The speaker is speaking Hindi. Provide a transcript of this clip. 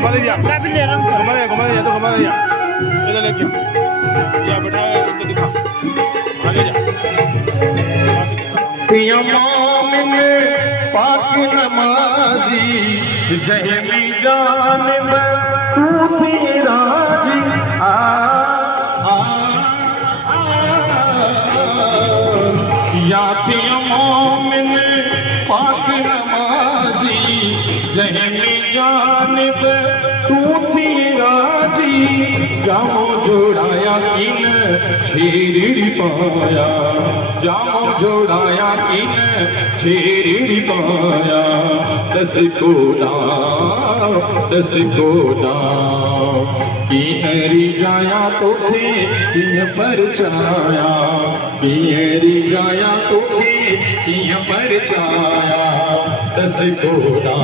घुमा दे जा, घुमा दे तो घुमा दे जा, इधर लेके या बेटा इधर दिखा, आगे जा। पिया मोमिन पाक नमाजी जहमी जानिब तू थी राजी आ या पिया मोमिन पाक नमाजी जहमी जानिब तू थी राजी जामो जोड़ाया किन छेड़ी पाया जामो जोड़ाया किन छेड़ी पाया दस कोना की हरी जाया तो थे किन पर छाया की हरी जाया तो थे किन पर छाया दस कोना